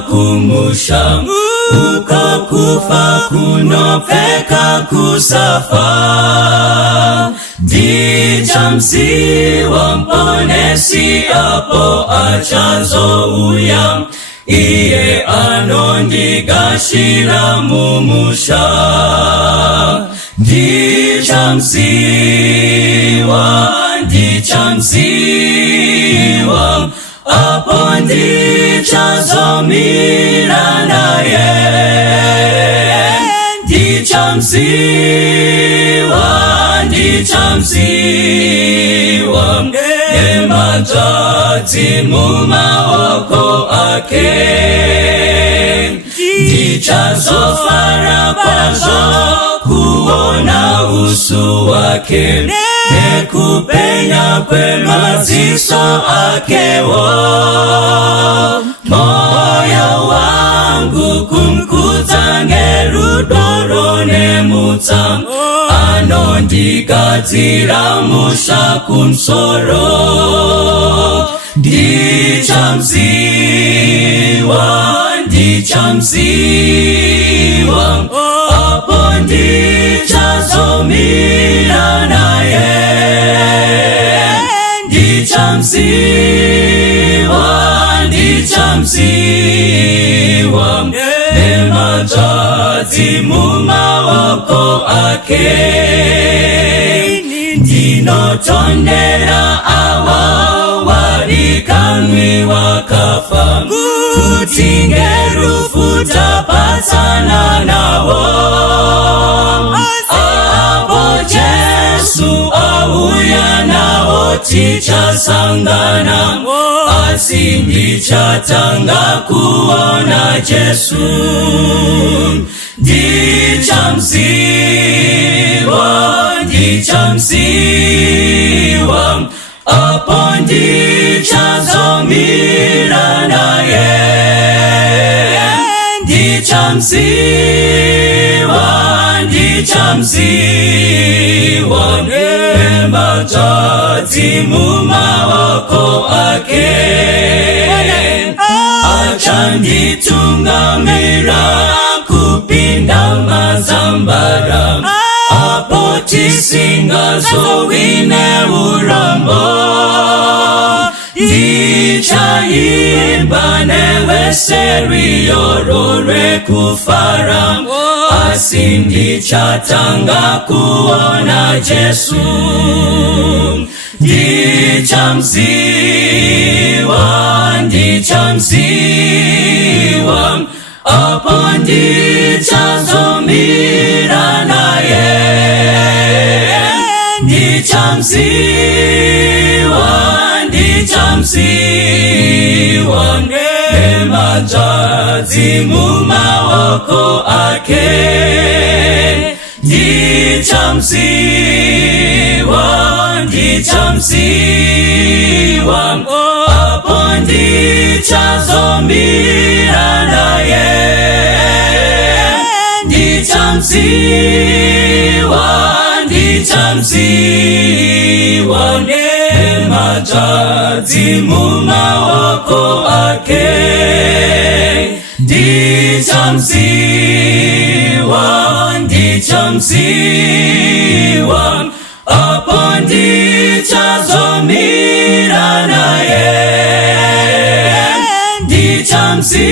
kumusha uko kufa kunopeka kusafa dichamsi wamponesi apo achazo uya iye anondigashira mumusha dichamsiwa apo ndichazomira naye dichamsiwa ematazi mumaoko ake ndichazofara kwazo kuona uso wake nekupenya kwemaziso akewo moyo wangu kumkuza ngerudoro nemutsa anondigadzira musha kumsoro dichamsiwa apo ndichazomira naye dichamsiwa ematazi mumaoko ake ndinotondera awa warikamwi wakafa kuti ngerufu tapatsana nawo apo Jesu auya nawo tichasangana asi ndichatanga kuona Jesu dichamsiwa apo ndichazomira naye dichamsiwa ematazi mumaoko ake achanditungamira kupinda mazambara apo tisingazowine urambo ndichaimba neweseri yorore kufara asi ndichatanga kuona Jesu dichamsiwa apo ndichazomira naye dichamsiwa ematazi mumaoko ake dichamsiwa apo ndichazomira naye dichamsiwa ematazi mumaoko ake dichamsiwa apo ndichazomira naye dichamsiwa